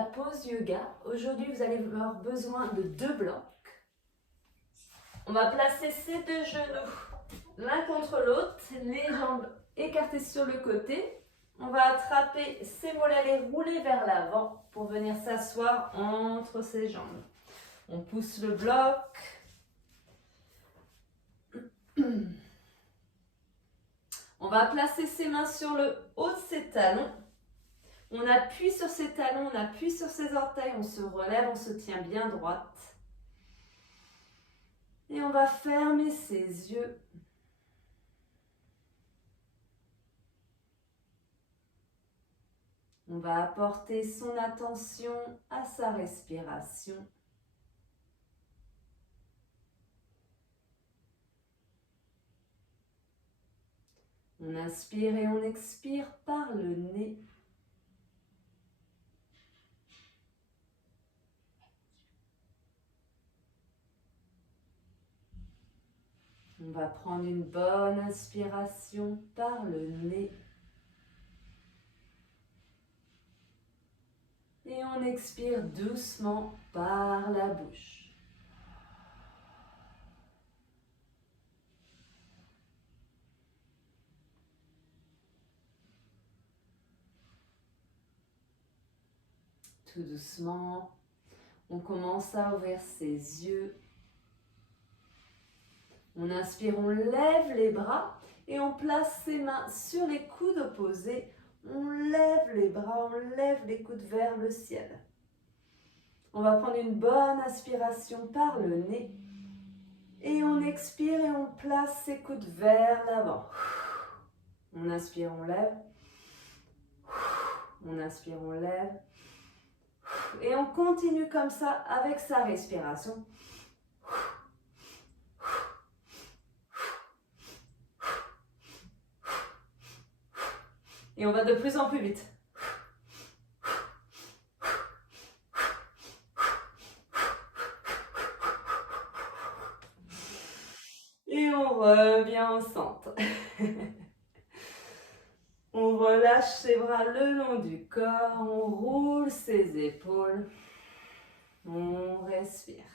la pose yoga. Aujourd'hui, vous allez avoir besoin de 2 blocs. On va placer ces 2 genoux l'un contre l'autre, les jambes écartées sur le côté. On va attraper ces mollets, les rouler vers l'avant pour venir s'asseoir entre ces jambes. On pousse le bloc. On va placer ses mains sur le haut de ses talons. On appuie sur ses talons, on appuie sur ses orteils, on se relève, on se tient bien droite. Et on va fermer ses yeux. On va apporter son attention à sa respiration. On inspire et on expire par le nez. On va prendre une bonne inspiration par le nez. Et on expire doucement par la bouche. Tout doucement, on commence à ouvrir ses yeux. On inspire, on lève les bras et on place ses mains sur les coudes opposés. On lève les bras, on lève les coudes vers le ciel. On va prendre une bonne inspiration par le nez. Et on expire et on place ses coudes vers l'avant. On inspire, on lève. On inspire, on lève. Et on continue comme ça avec sa respiration. Et on va de plus en plus vite. Et on revient au centre. On relâche ses bras le long du corps, on roule ses épaules. On respire.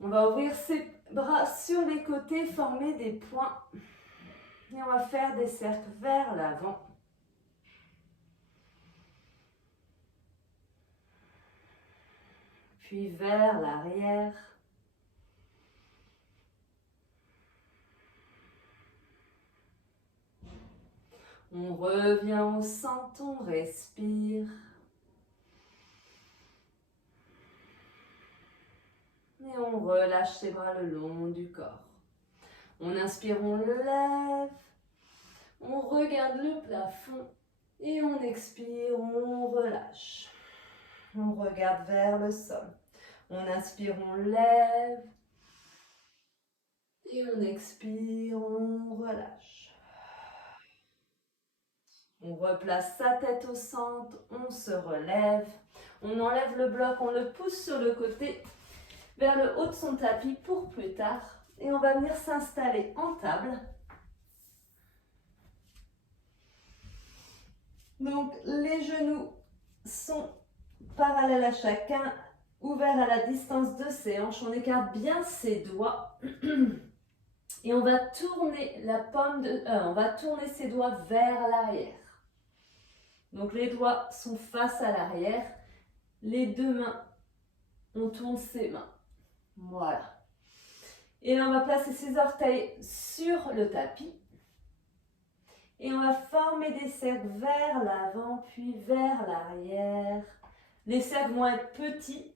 On va ouvrir ses bras sur les côtés, former des points. Et on va faire des cercles vers l'avant. Puis vers l'arrière. On revient au centre, on respire. Et on relâche ses bras le long du corps. On inspire, on lève. On regarde le plafond. Et on expire, on relâche. On regarde vers le sol. On inspire, on lève. Et on expire, on relâche. On replace sa tête au centre, on se relève. On enlève le bloc, on le pousse sur le côté vers le haut de son tapis pour plus tard. Et on va venir s'installer en table. Donc les genoux sont parallèles à chacun, ouverts à la distance de ses hanches. On écarte bien ses doigts. Et on va tourner on va tourner ses doigts vers l'arrière. Donc les doigts sont face à l'arrière. Les 2 mains, on tourne ses mains. Voilà. Et là, on va placer ses orteils sur le tapis. Et on va former des cercles vers l'avant, puis vers l'arrière. Les cercles vont être petits,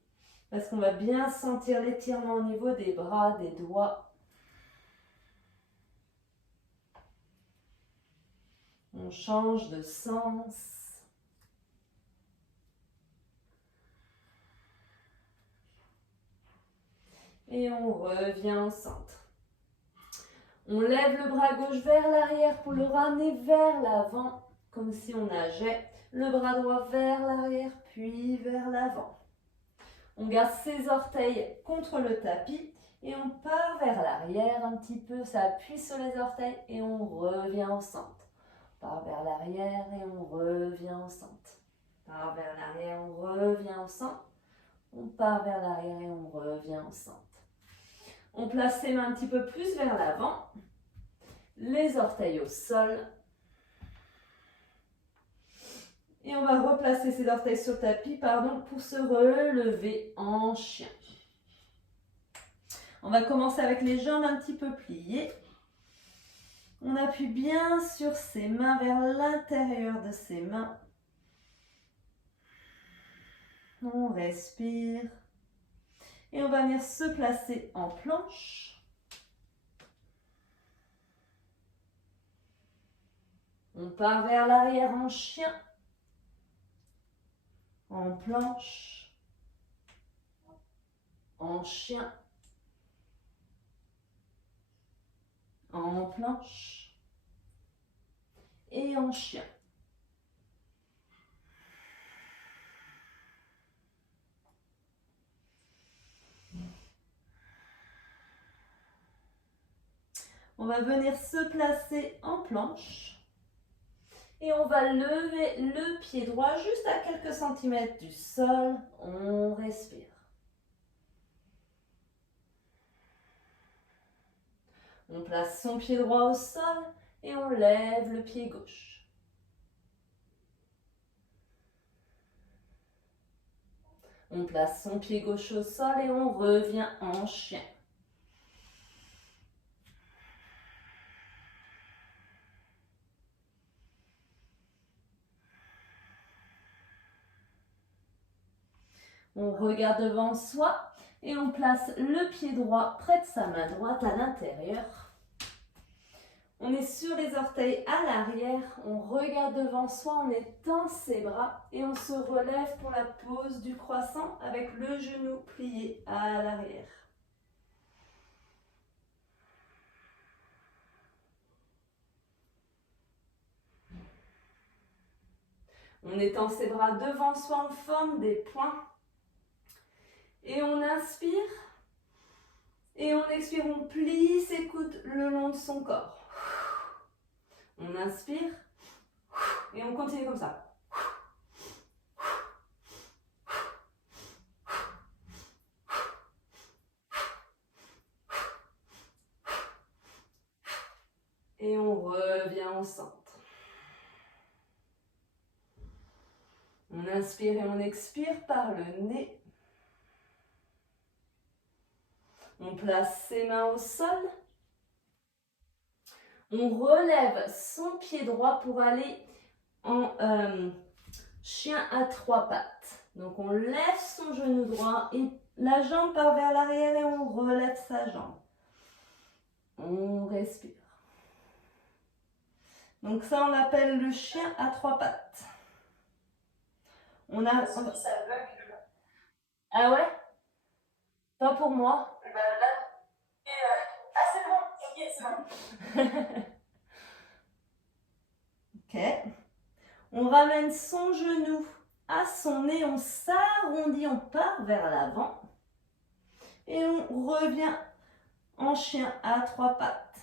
parce qu'on va bien sentir l'étirement au niveau des bras, des doigts. On change de sens. Et on revient au centre. On lève le bras gauche vers l'arrière pour le ramener vers l'avant, comme si on nageait. Le bras droit vers l'arrière, puis vers l'avant. On garde ses orteils contre le tapis et on part vers l'arrière un petit peu. Ça appuie sur les orteils et on revient au centre. On part vers l'arrière et on revient au centre. part vers l'arrière, on revient au centre. On part vers l'arrière et on revient au centre. On place ses mains un petit peu plus vers l'avant. Les orteils au sol. Et on va replacer ses orteils sur le tapis, pour se relever en chien. On va commencer avec les jambes un petit peu pliées. On appuie bien sur ses mains vers l'intérieur de ses mains. On respire. Et on va venir se placer en planche. On part vers l'arrière en chien. En planche. En chien. En planche. Et en chien. On va venir se placer en planche et on va lever le pied droit juste à quelques centimètres du sol. On respire. On place son pied droit au sol et on lève le pied gauche. On place son pied gauche au sol et on revient en chien. On regarde devant soi et on place le pied droit près de sa main droite à l'intérieur. On est sur les orteils à l'arrière, on regarde devant soi, on étend ses bras et on se relève pour la pose du croissant avec le genou plié à l'arrière. On étend ses bras devant soi en forme des poings. Et on inspire. Et on expire, on plie ses coudes le long de son corps. On inspire. Et on continue comme ça. Et on revient au centre. On inspire et on expire par le nez. On place ses mains au sol. On relève son pied droit pour aller en chien à 3 pattes. Donc on lève son genou droit et la jambe part vers l'arrière et on relève sa jambe. On respire. Donc ça on l'appelle le chien à 3 pattes. Ah ouais? Pas pour moi. C'est bon. Ok. On ramène son genou à son nez, on s'arrondit, on part vers l'avant. Et on revient en chien à 3 pattes.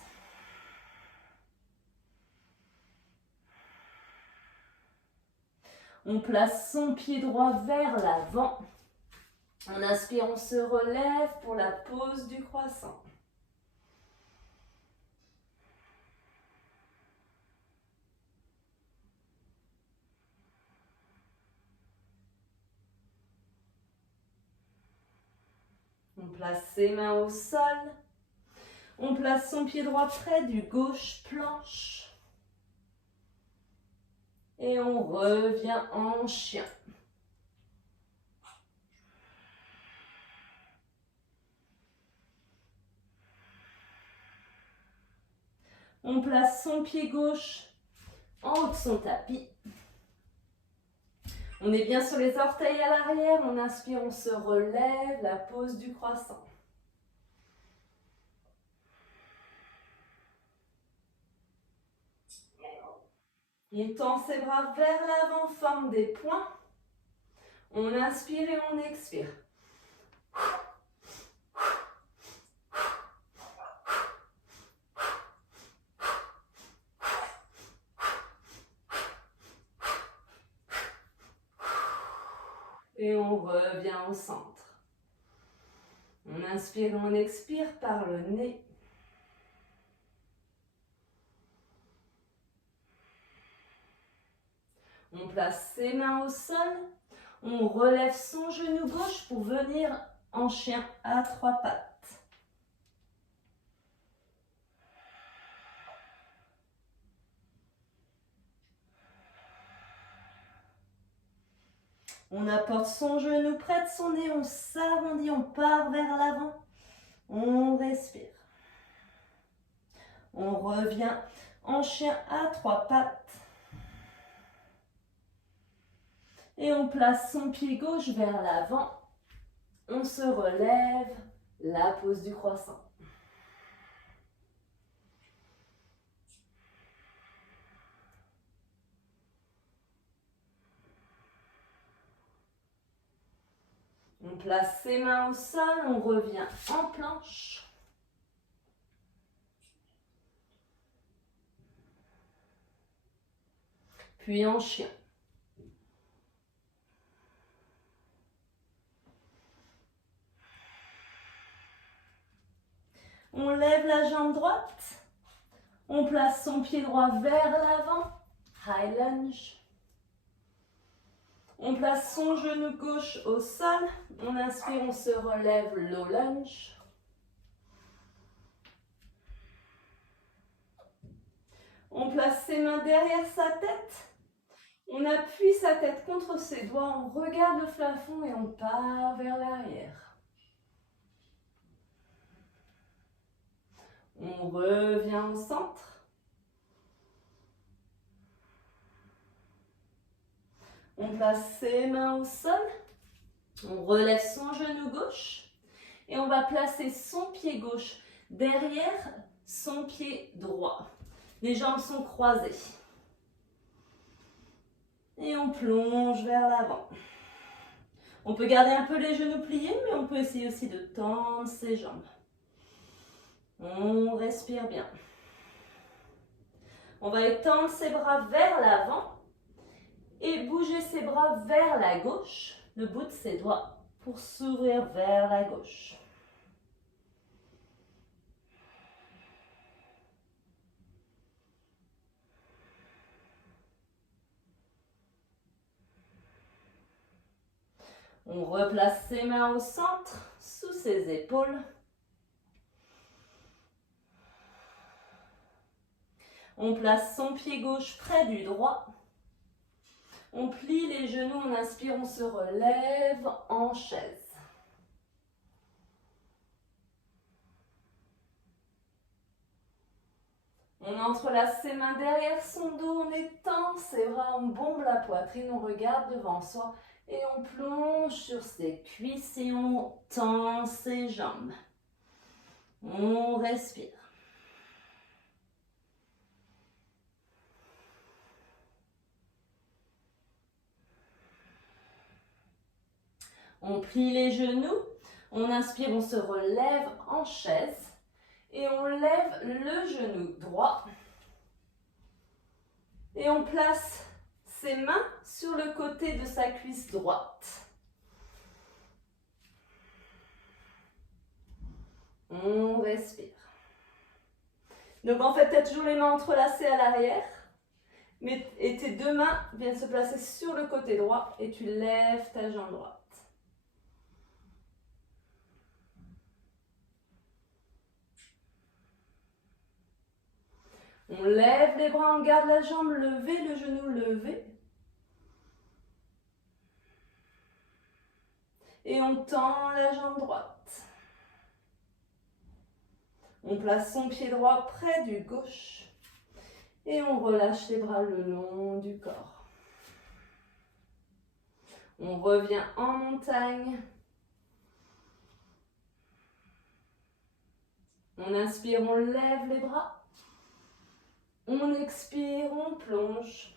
On place son pied droit vers l'avant. On inspire, on se relève pour la pose du croissant. On place ses mains au sol. On place son pied droit près du gauche, planche. Et on revient en chien. On place son pied gauche en haut de son tapis. On est bien sur les orteils à l'arrière. On inspire, on se relève, la pose du croissant. On tend ses bras vers l'avant, forme des poings. On inspire et on expire. Et on revient au centre. On inspire, on expire par le nez. On place ses mains au sol. On relève son genou gauche pour venir en chien à 3 pattes. On apporte son genou près de son nez, on s'arrondit, on part vers l'avant. On respire. On revient en chien à 3 pattes. Et on place son pied gauche vers l'avant. On se relève, la pose du croissant. On place ses mains au sol, on revient en planche. Puis en chien. On lève la jambe droite. On place son pied droit vers l'avant. High lunge. On place son genou gauche au sol. On inspire, on se relève, low lunge. On place ses mains derrière sa tête. On appuie sa tête contre ses doigts. On regarde le plafond et on part vers l'arrière. On revient au centre. On place ses mains au sol. On relève son genou gauche. Et on va placer son pied gauche derrière son pied droit. Les jambes sont croisées. Et on plonge vers l'avant. On peut garder un peu les genoux pliés, mais on peut essayer aussi de tendre ses jambes. On respire bien. On va étendre ses bras vers l'avant et bouger ses bras vers la gauche, le bout de ses doigts, pour s'ouvrir vers la gauche. On replace ses mains au centre, sous ses épaules. On place son pied gauche près du droit. On plie les genoux, on inspire, on se relève en chaise. On entrelace ses mains derrière son dos, on étend ses bras, on bombe la poitrine, on regarde devant soi et on plonge sur ses cuisses et on tend ses jambes. On respire. On plie les genoux, on inspire, on se relève en chaise et on lève le genou droit. Et on place ses mains sur le côté de sa cuisse droite. On respire. Donc en fait, tu as toujours les mains entrelacées à l'arrière. Et tes deux mains viennent se placer sur le côté droit et tu lèves ta jambe droite. On lève les bras, on garde la jambe levée, le genou levé. Et on tend la jambe droite. On place son pied droit près du gauche. Et on relâche les bras le long du corps. On revient en montagne. On inspire, on lève les bras. On expire, on plonge.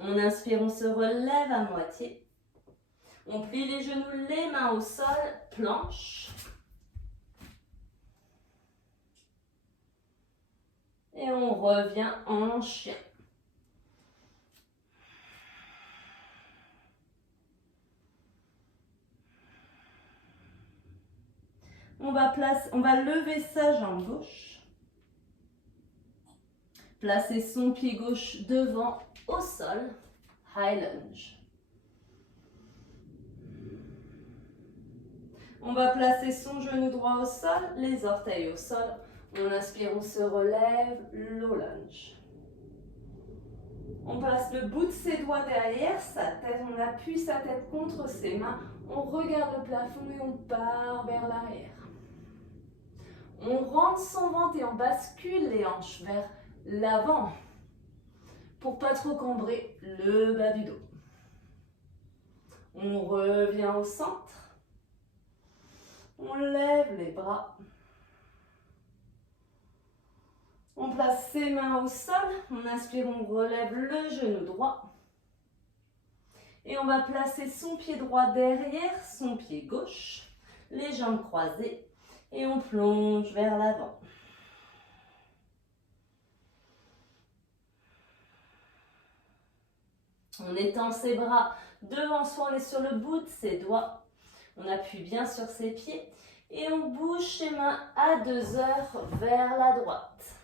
On inspire, on se relève à moitié. On plie les genoux, les mains au sol, planche. Et on revient en chien. On va lever sa jambe gauche. Placer son pied gauche devant au sol. High lunge. On va placer son genou droit au sol, les orteils au sol. On inspire, on se relève, low lunge. On place le bout de ses doigts derrière sa tête, on appuie sa tête contre ses mains, on regarde le plafond et on part vers l'arrière. On rentre son ventre et on bascule les hanches vers l'avant pour pas trop cambrer le bas du dos. On revient au centre. On lève les bras. On place ses mains au sol. On inspire, on relève le genou droit. Et on va placer son pied droit derrière son pied gauche. Les jambes croisées. Et on plonge vers l'avant. On étend ses bras devant soi, on est sur le bout de ses doigts. On appuie bien sur ses pieds et on bouge ses mains à 2 heures vers la droite.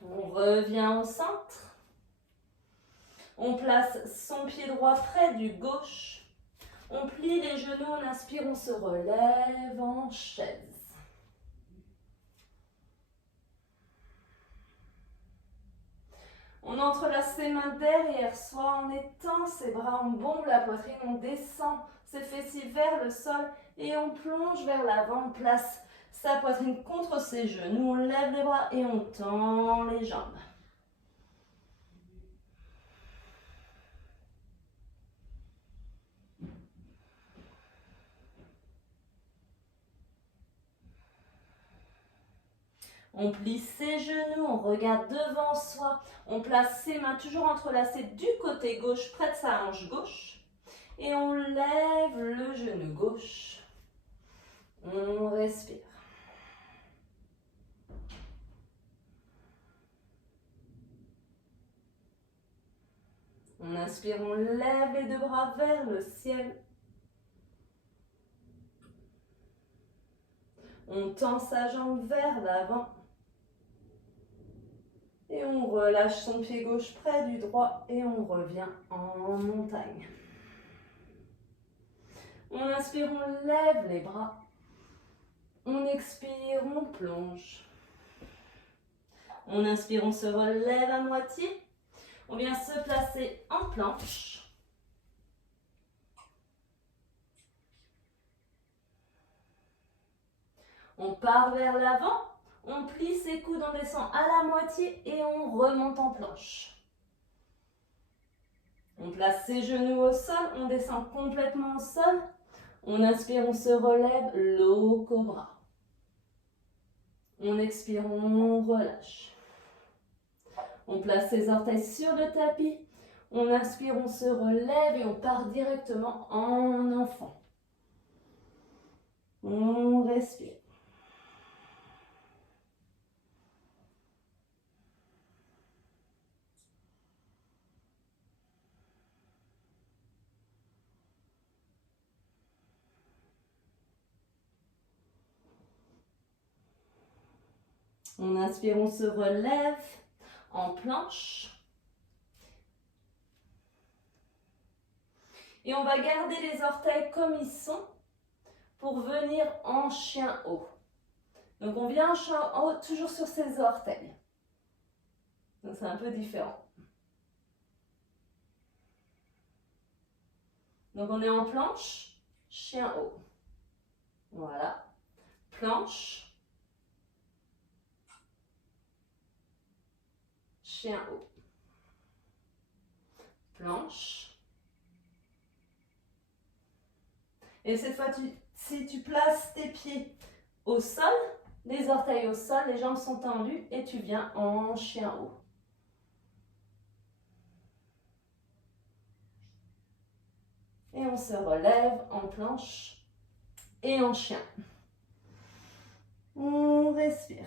On revient au centre. On place son pied droit près du gauche. On plie les genoux, on inspire, on se relève en chaise. On entrelace ses mains derrière soi, on étend ses bras, on bombe la poitrine, on descend ses fessiers vers le sol et on plonge vers l'avant, on place sa poitrine contre ses genoux, on lève les bras et on tend les jambes. On plie ses genoux, on regarde devant soi, on place ses mains toujours entrelacées du côté gauche, près de sa hanche gauche. Et on lève le genou gauche. On respire. On inspire, on lève les 2 bras vers le ciel. On tend sa jambe vers l'avant. Et on relâche son pied gauche près du droit et on revient en montagne. On inspire, on lève les bras. On expire, on plonge. On inspire, on se relève à moitié. On vient se placer en planche. On part vers l'avant. On plie ses coudes, on descend à la moitié et on remonte en planche. On place ses genoux au sol, on descend complètement au sol. On inspire, on se relève, low cobra. On expire, on relâche. On place ses orteils sur le tapis. On inspire, on se relève et on part directement en enfant. On respire. On inspire, on se relève en planche. Et on va garder les orteils comme ils sont pour venir en chien haut. Donc on vient en chien haut toujours sur ses orteils. Donc c'est un peu différent. Donc on est en planche, chien haut. Voilà. Planche. Chien haut. Planche. Et cette fois, si tu places tes pieds au sol, les orteils au sol, les jambes sont tendues et tu viens en chien haut. Et on se relève en planche et en chien. On respire.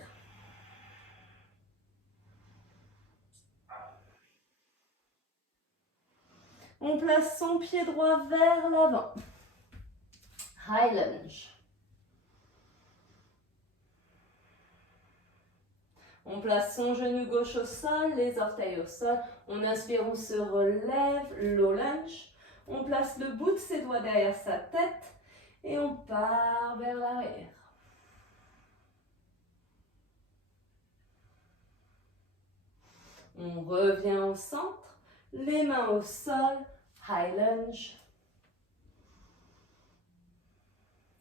On place son pied droit vers l'avant. High lunge. On place son genou gauche au sol, les orteils au sol. On inspire, on se relève, low lunge. On place le bout de ses doigts derrière sa tête et on part vers l'arrière. On revient au centre, les mains au sol, high lunge.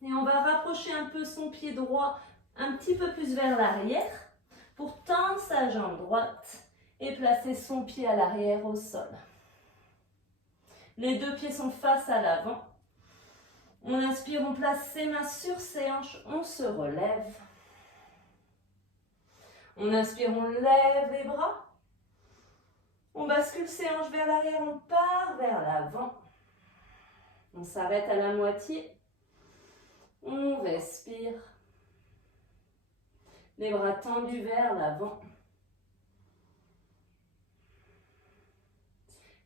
Et on va rapprocher un peu son pied droit un petit peu plus vers l'arrière pour tendre sa jambe droite et placer son pied à l'arrière au sol. Les deux pieds sont face à l'avant. On inspire, on place ses mains sur ses hanches, on se relève. On inspire, on lève les bras. On bascule ses hanches vers l'arrière, on part vers l'avant. On s'arrête à la moitié. On respire. Les bras tendus vers l'avant.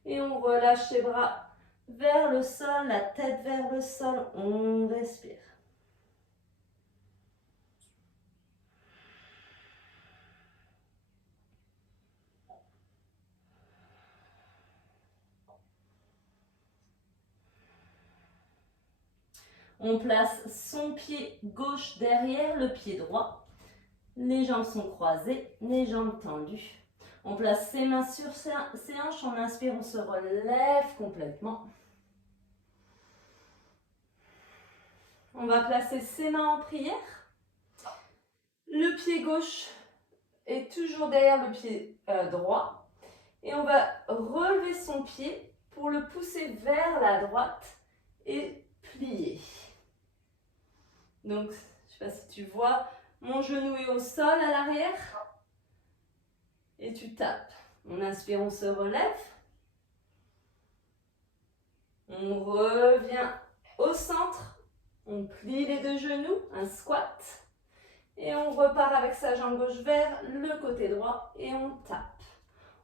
Et on relâche les bras vers le sol, la tête vers le sol. On respire. On place son pied gauche derrière le pied droit. Les jambes sont croisées, les jambes tendues. On place ses mains sur ses hanches. On inspire, on se relève complètement. On va placer ses mains en prière. Le pied gauche est toujours derrière le pied droit. Et on va relever son pied pour le pousser vers la droite et plier. Donc, je ne sais pas si tu vois, mon genou est au sol à l'arrière. Et tu tapes. On inspire, on se relève. On revient au centre. On plie les deux genoux, un squat. Et on repart avec sa jambe gauche vers le côté droit et on tape.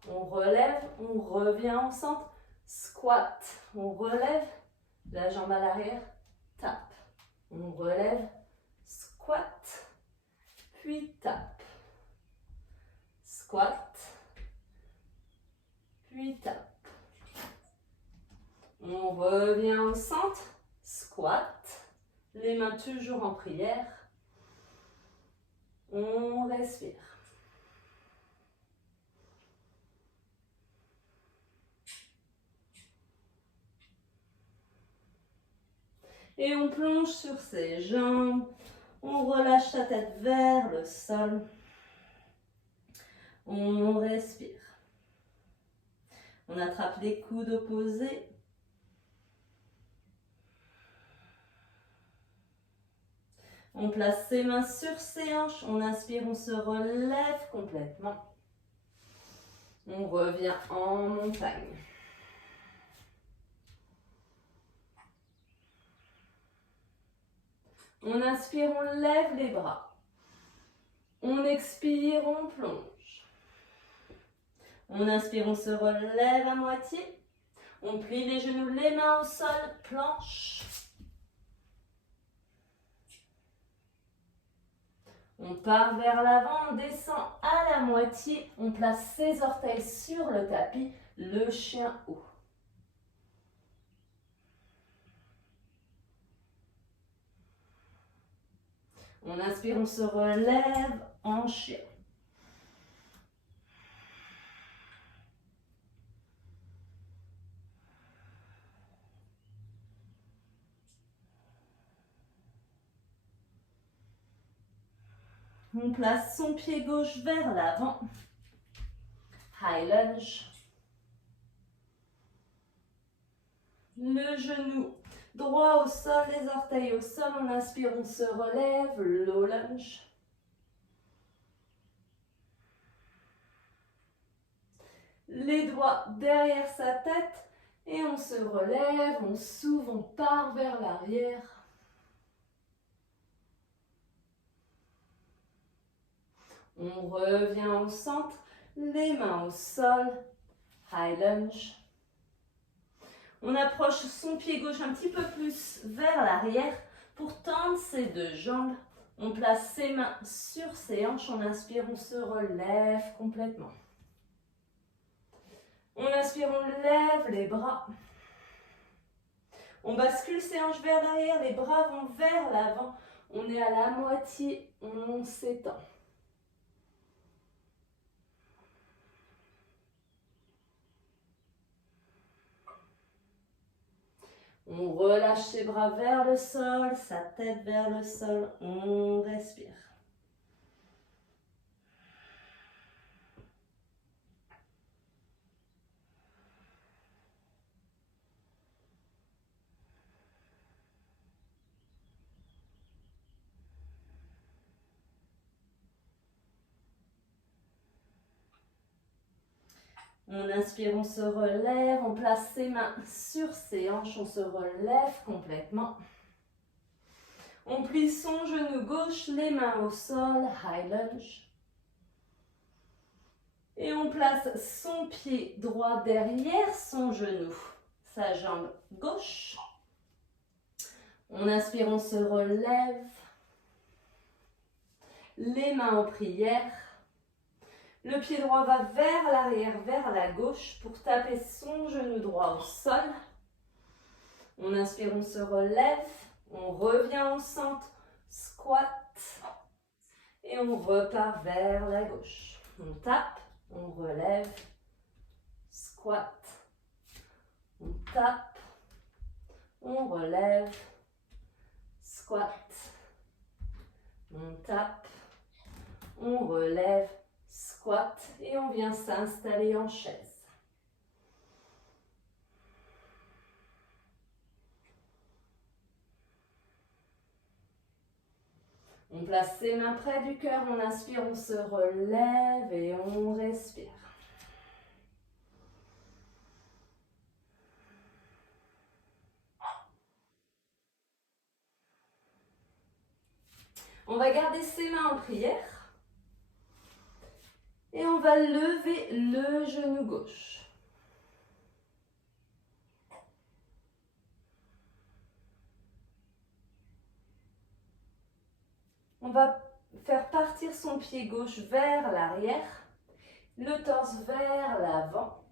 On relève, on revient au centre. Squat. On relève, la jambe à l'arrière, tape. On relève, squat, puis tape. Squat, puis tape. On revient au centre, squat, les mains toujours en prière. On respire. Et on plonge sur ses jambes. On relâche sa tête vers le sol. On respire. On attrape les coudes opposés. On place ses mains sur ses hanches. On inspire, on se relève complètement. On revient en montagne. On inspire, on lève les bras. On expire, on plonge. On inspire, on se relève à moitié. On plie les genoux, les mains au sol, planche. On part vers l'avant, on descend à la moitié. On place ses orteils sur le tapis, le chien haut. On inspire, on se relève en chien. On place son pied gauche vers l'avant. High lunge. Le genou droit au sol, les orteils au sol. On inspire, on se relève. Low lunge. Les doigts derrière sa tête. Et on se relève, on s'ouvre, on part vers l'arrière. On revient au centre, les mains au sol, high lunge. On approche son pied gauche un petit peu plus vers l'arrière pour tendre ses deux jambes. On place ses mains sur ses hanches. On inspire, on se relève complètement. On inspire, on lève les bras. On bascule ses hanches vers l'arrière, les bras vont vers l'avant. On est à la moitié, on s'étend. On relâche ses bras vers le sol, sa tête vers le sol, on respire. On inspire, on se relève, on place ses mains sur ses hanches, on se relève complètement. On plie son genou gauche, les mains au sol, high lunge. Et on place son pied droit derrière son genou, sa jambe gauche. On inspire, on se relève. Les mains en prière. Le pied droit va vers l'arrière, vers la gauche pour taper son genou droit au sol. On inspire, on se relève. On revient au centre, squat. Et on repart vers la gauche. On tape, on relève, squat. On tape, on relève, squat. On tape, on relève, squat et on vient s'installer en chaise. On place ses mains près du cœur, on inspire, on se relève et on respire. On va garder ses mains en prière et on va lever le genou gauche. On va faire partir son pied gauche vers l'arrière, le torse vers l'avant,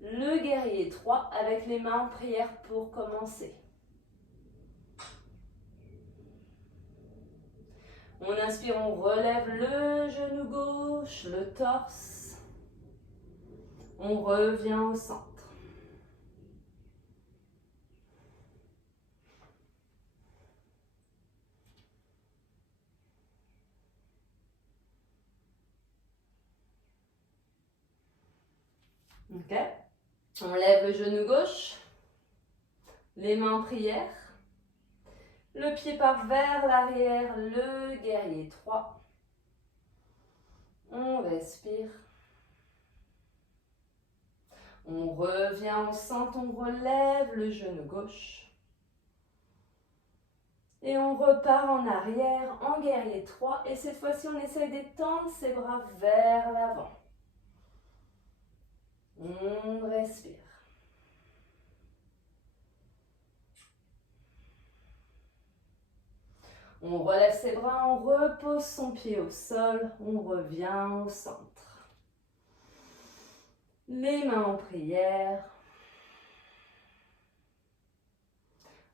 le guerrier 3 avec les mains en prière pour commencer. On inspire, on relève le genou gauche, le torse. On revient au centre. Ok. On lève le genou gauche, les mains en prière. Le pied part vers l'arrière, le guerrier 3. On respire. On revient au centre, on relève le genou gauche. Et on repart en arrière, en guerrier 3. Et cette fois-ci, on essaye d'étendre ses bras vers l'avant. On respire. On relève ses bras, on repose son pied au sol, on revient au centre. Les mains en prière.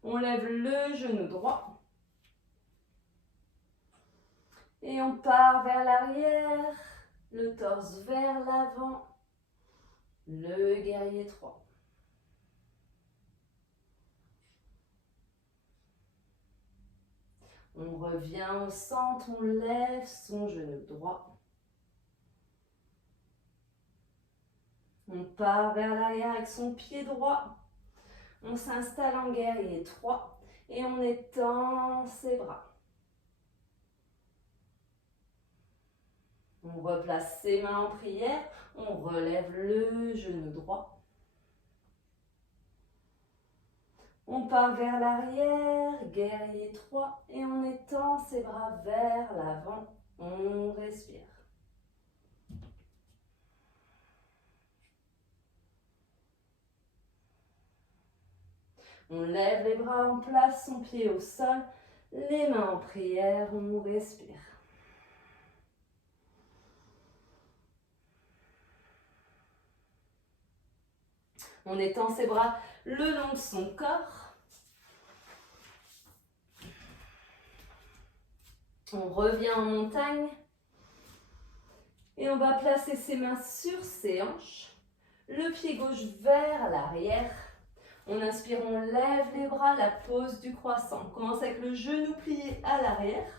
On lève le genou droit. Et on part vers l'arrière, le torse vers l'avant, le guerrier 3. On revient au centre, on lève son genou droit. On part vers l'arrière avec son pied droit. On s'installe en guerrier 3 et on étend ses bras. On replace ses mains en prière, on relève le genou droit. On part vers l'arrière, guerrier 3, et on étend ses bras vers l'avant. On respire. On lève les bras, on place son pied au sol, les mains en prière, on respire. On étend ses bras le long de son corps. On revient en montagne. Et on va placer ses mains sur ses hanches. Le pied gauche vers l'arrière. On inspire, on lève les bras, la pose du croissant. On commence avec le genou plié à l'arrière.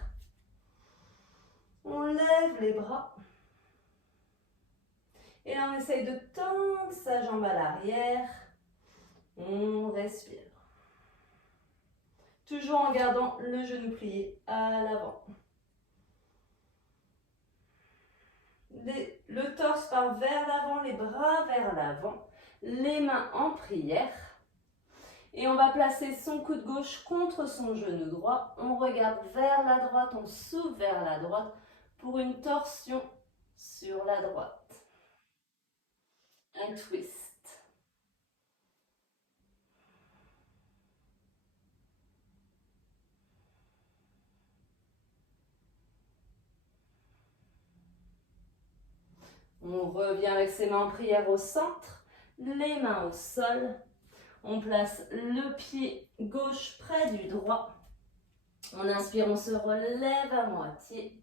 On lève les bras. Et là, on essaye de tendre sa jambe à l'arrière. On respire. Toujours en gardant le genou plié à l'avant. Le torse part vers l'avant, les bras vers l'avant. Les mains en prière. Et on va placer son coude gauche contre son genou droit. On regarde vers la droite, on s'ouvre vers la droite pour une torsion sur la droite. Un twist. On revient avec ses mains en prière au centre, les mains au sol. On place le pied gauche près du droit. On inspire, on se relève à moitié.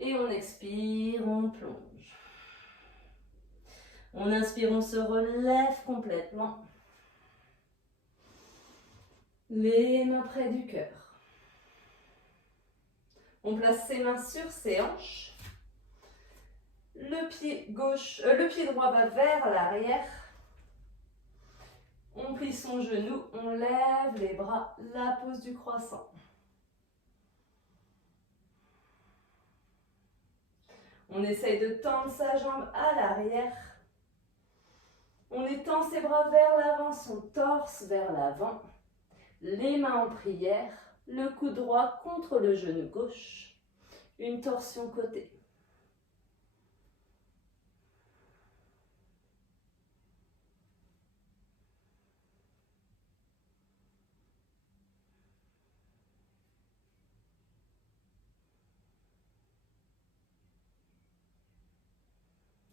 Et on expire, on plonge. On inspire, on se relève complètement. Les mains près du cœur. On place ses mains sur ses hanches. Le pied droit va vers l'arrière. On plie son genou, on lève les bras, la pose du croissant. On essaye de tendre sa jambe à l'arrière. On étend ses bras vers l'avant, son torse vers l'avant. Les mains en prière, le coude droit contre le genou gauche. Une torsion côté.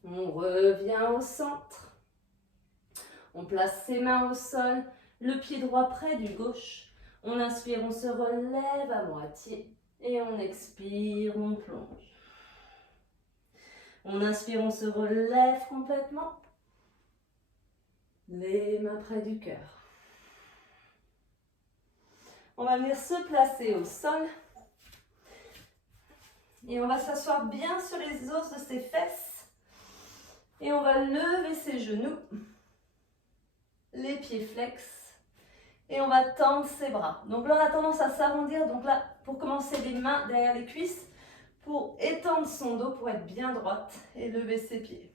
On revient au centre. On place ses mains au sol, le pied droit près du gauche. On inspire, on se relève à moitié. Et on expire, on plonge. On inspire, on se relève complètement. Les mains près du cœur. On va venir se placer au sol. Et on va s'asseoir bien sur les os de ses fesses. Et on va lever ses genoux. Les pieds flex. Et on va tendre ses bras. Donc là, on a tendance à s'arrondir. Donc là, pour commencer, les mains derrière les cuisses. Pour étendre son dos, pour être bien droite. Et lever ses pieds.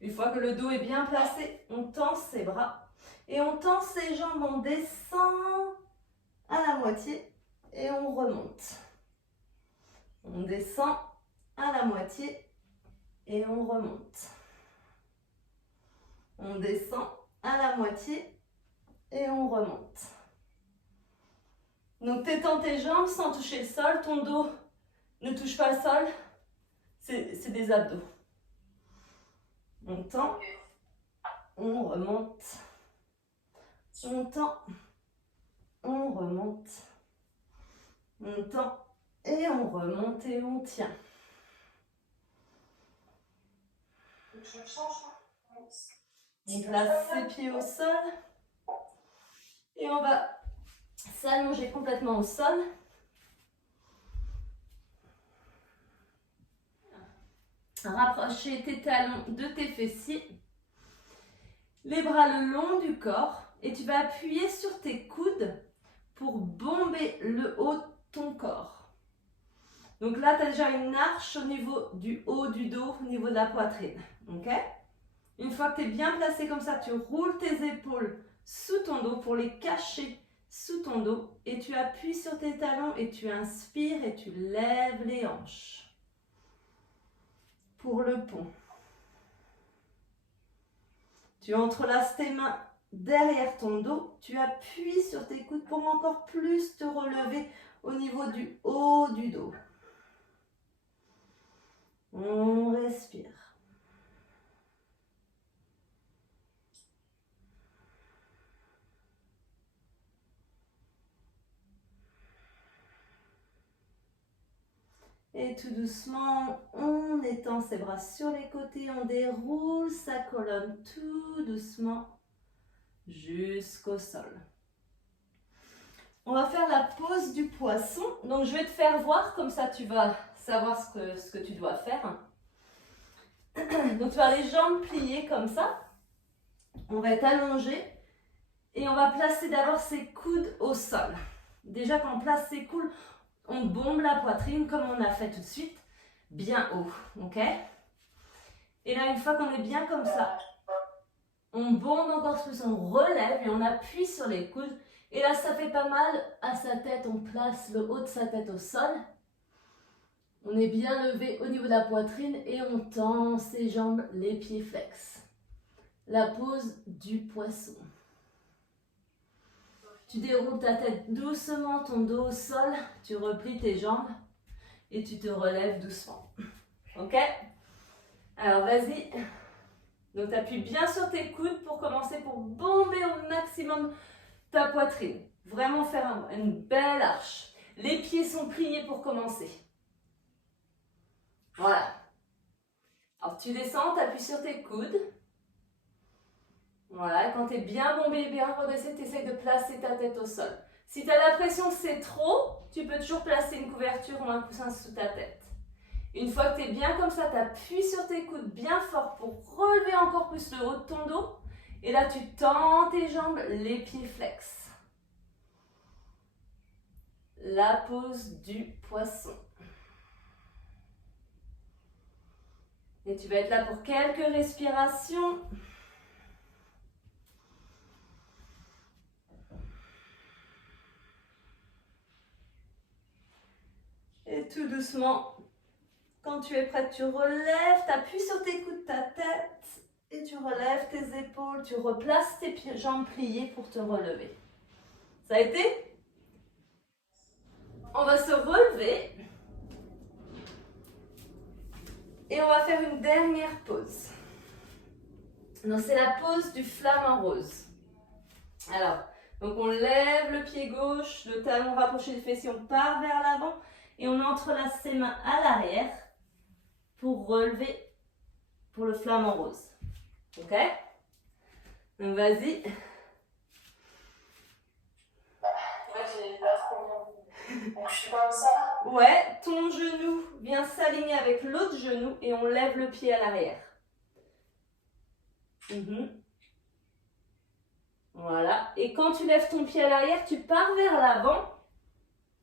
Une fois que le dos est bien placé, on tend ses bras. Et on tend ses jambes. On descend à la moitié. Et on remonte. On descend à la moitié. Et on remonte. On descend à la moitié et on remonte. Donc t'étends tes jambes sans toucher le sol, ton dos ne touche pas le sol, c'est des abdos. On tend, on remonte, on tend, on remonte, on tend et on remonte et on tient. On place ses pieds au sol et on va s'allonger complètement au sol. Rapprocher tes talons de tes fessiers, les bras le long du corps et tu vas appuyer sur tes coudes pour bomber le haut de ton corps. Donc là, tu as déjà une arche au niveau du haut du dos, au niveau de la poitrine. Ok ? Une fois que tu es bien placé comme ça, tu roules tes épaules sous ton dos pour les cacher sous ton dos et tu appuies sur tes talons et tu inspires et tu lèves les hanches pour le pont. Tu entrelaces tes mains derrière ton dos. Tu appuies sur tes coudes pour encore plus te relever au niveau du haut du dos. On respire. Et tout doucement, on étend ses bras sur les côtés, on déroule sa colonne tout doucement jusqu'au sol. On va faire la pose du poisson. Donc je vais te faire voir, comme ça tu vas savoir ce que tu dois faire. Donc tu vas les jambes pliées comme ça. On va être allongé et on va placer d'abord ses coudes au sol. Déjà quand on place ses coudes, on bombe la poitrine comme on a fait tout de suite, bien haut, ok? Et là, une fois qu'on est bien comme ça, on bombe encore plus, on relève et on appuie sur les coudes. Et là, ça fait pas mal à sa tête, on place le haut de sa tête au sol. On est bien levé au niveau de la poitrine et on tend ses jambes, les pieds flex. La pose du poisson. Tu déroules ta tête doucement, ton dos au sol, tu replies tes jambes et tu te relèves doucement. Ok? Alors vas-y. Donc tu appuies bien sur tes coudes pour commencer, pour bomber au maximum ta poitrine. Vraiment faire une belle arche. Les pieds sont pliés pour commencer. Voilà. Alors tu descends, tu appuies sur tes coudes. Voilà, et quand tu es bien bombé, bien redressé, tu essaies de placer ta tête au sol. Si tu as l'impression que c'est trop, tu peux toujours placer une couverture ou un coussin sous ta tête. Une fois que tu es bien comme ça, tu appuies sur tes coudes bien fort pour relever encore plus le haut de ton dos. Et là, tu tends tes jambes, les pieds flex. La pose du poisson. Et tu vas être là pour quelques respirations. Et tout doucement, quand tu es prête, tu relèves, tu appuies sur tes coudes, ta tête, et tu relèves tes épaules, tu replaces tes jambes pliées pour te relever. Ça a été? On va se relever. Et on va faire une dernière pause. Donc c'est la pose du flamant rose. Alors, donc on lève le pied gauche, le talon rapproché du fessier, on part vers l'avant. Et on entrelace ses mains à l'arrière pour relever pour le flamant rose. Ok? Donc vas-y. Donc je suis comme ça. Ouais, ton genou vient s'aligner avec l'autre genou et on lève le pied à l'arrière. Voilà. Et quand tu lèves ton pied à l'arrière, tu pars vers l'avant.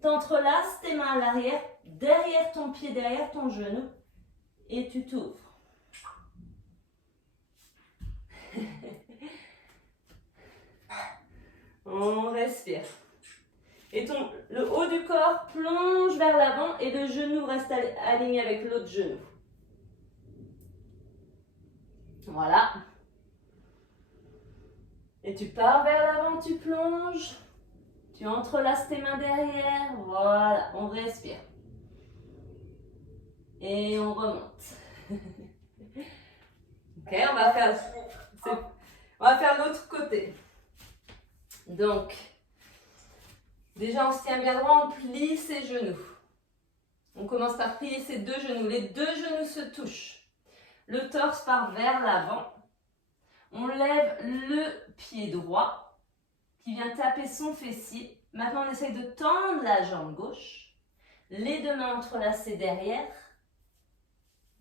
Tu entrelaces tes mains à l'arrière, derrière ton pied, derrière ton genou, et tu t'ouvres. On respire. Et le haut du corps plonge vers l'avant et le genou reste aligné avec l'autre genou. Voilà. Et tu pars vers l'avant, tu plonges. Tu entrelaces tes mains derrière, voilà, on respire. Et on remonte. Ok, on va faire l'autre côté. Donc, déjà on se tient bien droit, on plie ses genoux. On commence par plier ses deux genoux. Les deux genoux se touchent. Le torse part vers l'avant. On lève le pied droit qui vient taper son fessier. Maintenant, on essaye de tendre la jambe gauche. Les deux mains entrelacées derrière.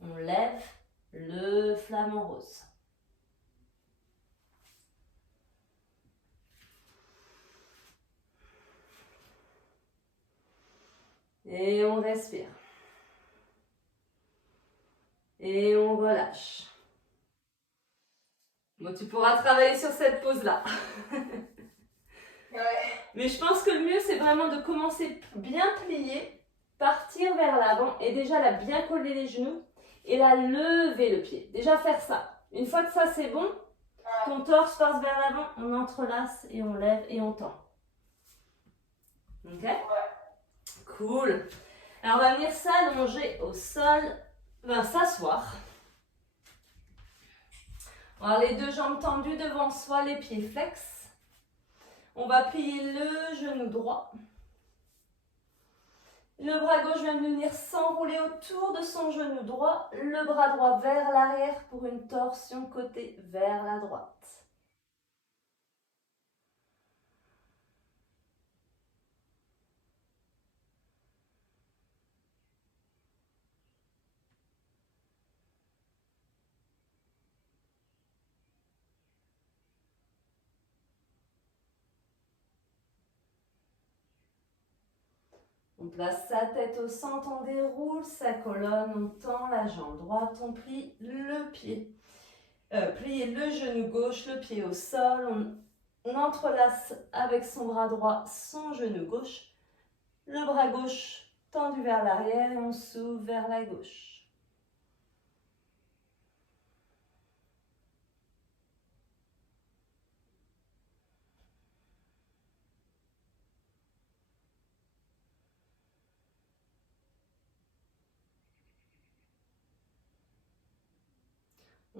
On lève le flamant rose. Et on respire. Et on relâche. Bon, tu pourras travailler sur cette pose-là. Ouais. Mais je pense que le mieux, c'est vraiment de commencer bien plié, partir vers l'avant et déjà là, bien coller les genoux et là, lever le pied. Déjà faire ça. Une fois que ça, c'est bon, ton torse passe vers l'avant, on entrelace et on lève et on tend. Ok? Cool. Alors on va venir s'allonger au sol, s'asseoir. On va avoir les deux jambes tendues devant soi, les pieds flex. On va plier le genou droit. Le bras gauche va venir s'enrouler autour de son genou droit, le bras droit vers l'arrière pour une torsion côté vers la droite. On place sa tête au centre, on déroule sa colonne, on tend la jambe droite, on plie le pied. Pliez le genou gauche, le pied au sol, on entrelace avec son bras droit son genou gauche, le bras gauche tendu vers l'arrière et on s'ouvre vers la gauche.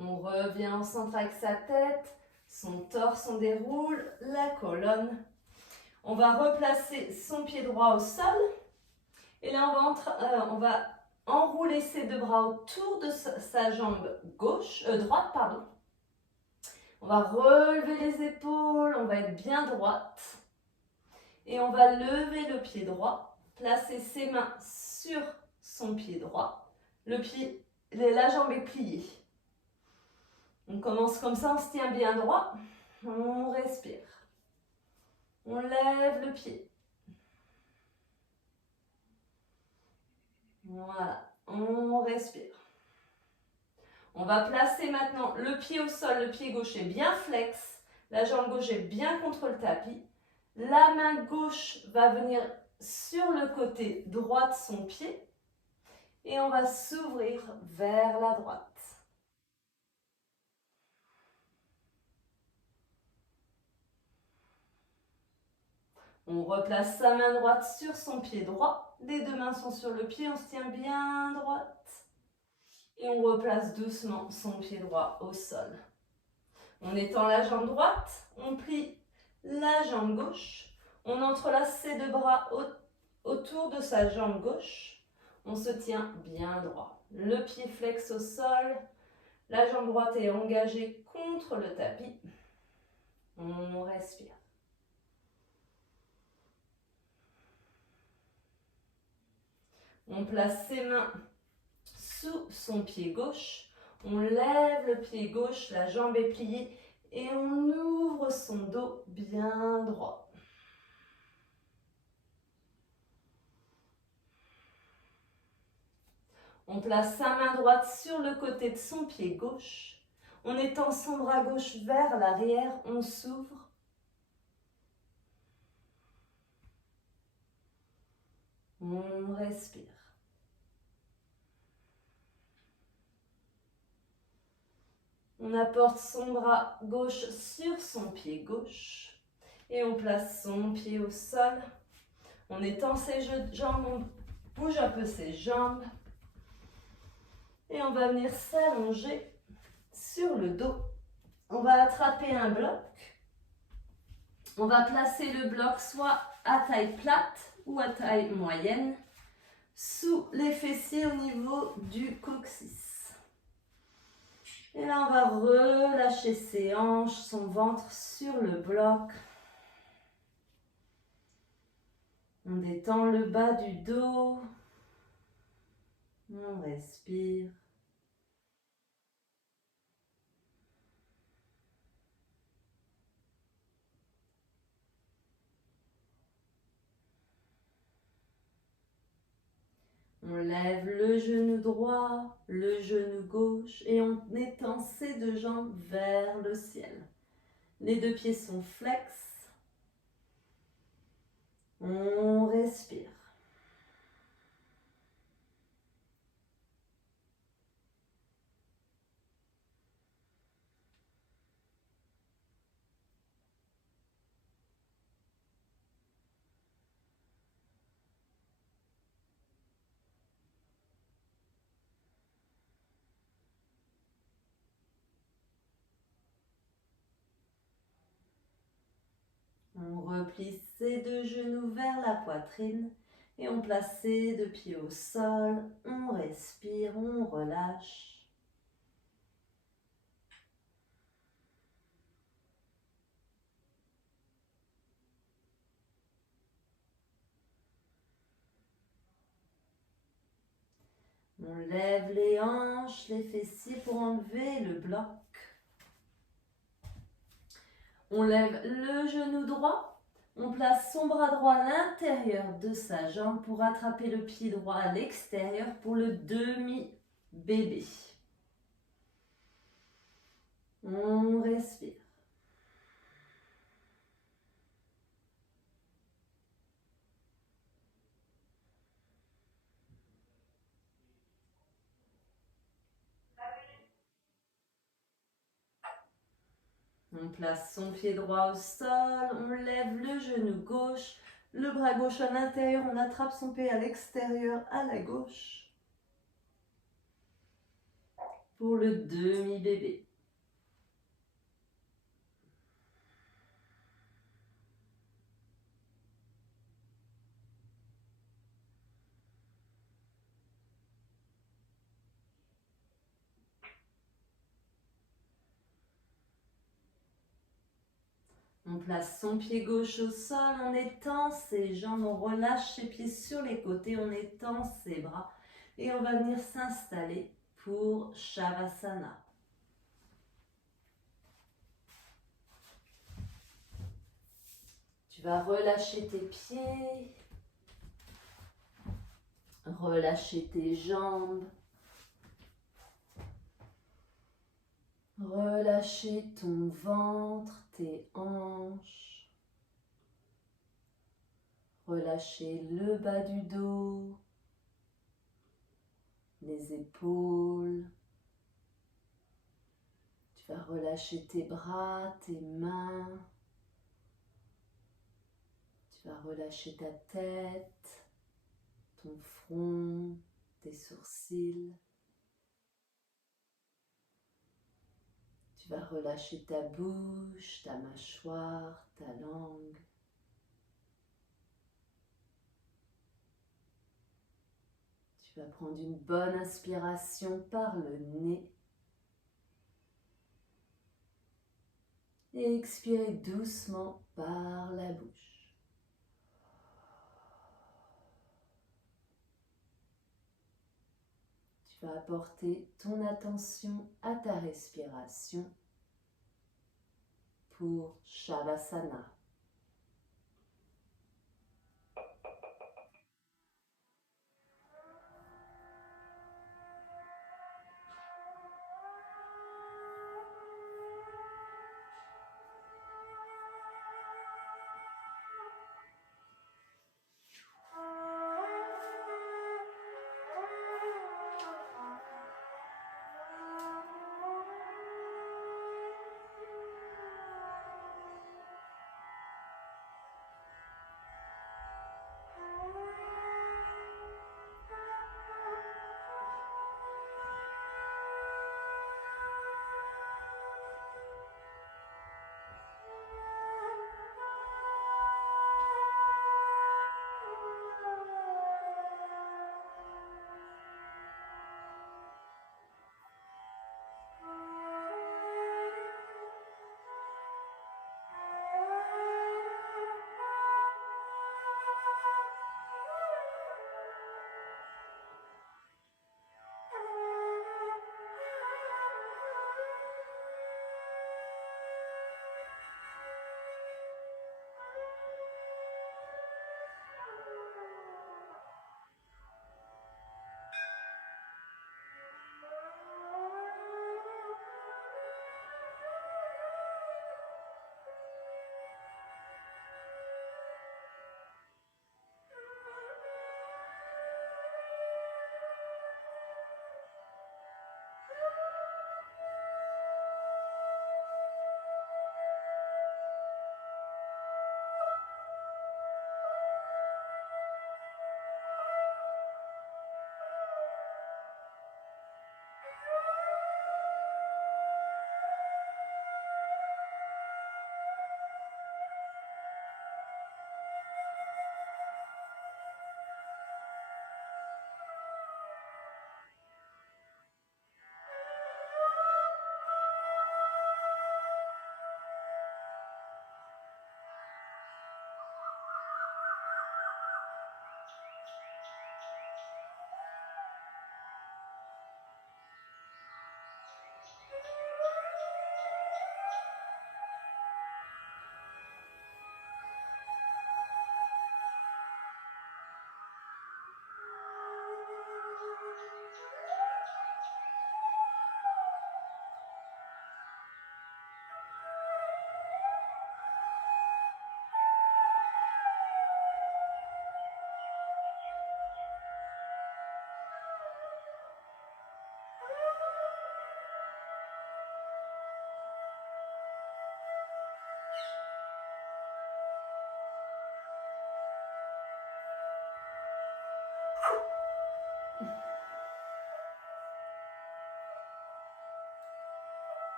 On revient au centre avec sa tête, son torse, on déroule la colonne. On va replacer son pied droit au sol. Et là, on va enrouler ses deux bras autour de sa jambe droite. On va relever les épaules, on va être bien droite. Et on va lever le pied droit, placer ses mains sur son pied droit. La jambe est pliée. On commence comme ça, on se tient bien droit. On respire. On lève le pied. Voilà, on respire. On va placer maintenant le pied au sol, le pied gauche est bien flex. La jambe gauche est bien contre le tapis. La main gauche va venir sur le côté droit de son pied. Et on va s'ouvrir vers la droite. On replace sa main droite sur son pied droit. Les deux mains sont sur le pied, on se tient bien droite. Et on replace doucement son pied droit au sol. On étend la jambe droite, on plie la jambe gauche. On entrelace ses deux bras autour de sa jambe gauche. On se tient bien droit. Le pied flex au sol. La jambe droite est engagée contre le tapis. On respire. On place ses mains sous son pied gauche. On lève le pied gauche, la jambe est pliée et on ouvre son dos bien droit. On place sa main droite sur le côté de son pied gauche. On étend son bras gauche vers l'arrière, on s'ouvre. On respire. On apporte son bras gauche sur son pied gauche et on place son pied au sol. On étend ses jambes, on bouge un peu ses jambes et on va venir s'allonger sur le dos. On va attraper un bloc. On va placer le bloc soit à taille plate ou à taille moyenne sous les fessiers au niveau du coccyx. Et là, on va relâcher ses hanches, son ventre sur le bloc. On détend le bas du dos. On respire. On lève le genou droit, le genou gauche et on étend ses deux jambes vers le ciel. Les deux pieds sont flex. On respire. replie ses deux genoux vers la poitrine et on place ses deux pieds au sol. On respire, on relâche. On lève les hanches, les fessiers pour enlever le bloc. On lève le genou droit. On place son bras droit à l'intérieur de sa jambe pour attraper le pied droit à l'extérieur pour le demi-bébé. On respire. On place son pied droit au sol, on lève le genou gauche, le bras gauche à l'intérieur, on attrape son pied à l'extérieur, à la gauche. Pour le demi-bébé. On place son pied gauche au sol, on étend ses jambes, on relâche ses pieds sur les côtés, on étend ses bras et on va venir s'installer pour Shavasana. Tu vas relâcher tes pieds, relâcher tes jambes, relâcher ton ventre, tes hanches, relâcher le bas du dos, les épaules. Tu vas relâcher tes bras, tes mains. Tu vas relâcher ta tête, ton front, tes sourcils. Tu vas relâcher ta bouche, ta mâchoire, ta langue. Tu vas prendre une bonne inspiration par le nez. Et expirer doucement par la bouche. Tu vas apporter ton attention à ta respiration pour Shavasana.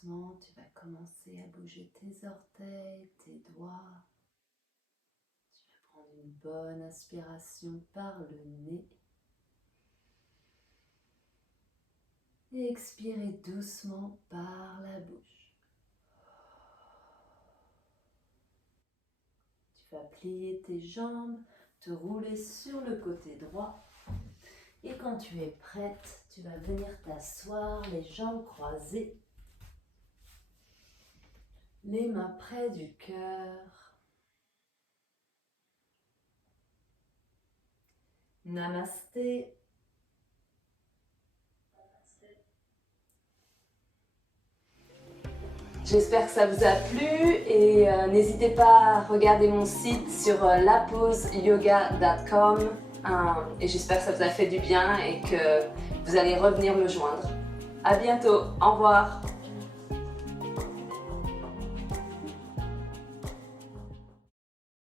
Doucement, tu vas commencer à bouger tes orteils, tes doigts. Tu vas prendre une bonne inspiration par le nez. Et expirer doucement par la bouche. Tu vas plier tes jambes, te rouler sur le côté droit. Et quand tu es prête, tu vas venir t'asseoir, les jambes croisées. Les mains près du cœur. Namasté. J'espère que ça vous a plu et n'hésitez pas à regarder mon site sur laposeyoga.com et j'espère que ça vous a fait du bien et que vous allez revenir me joindre. À bientôt, au revoir.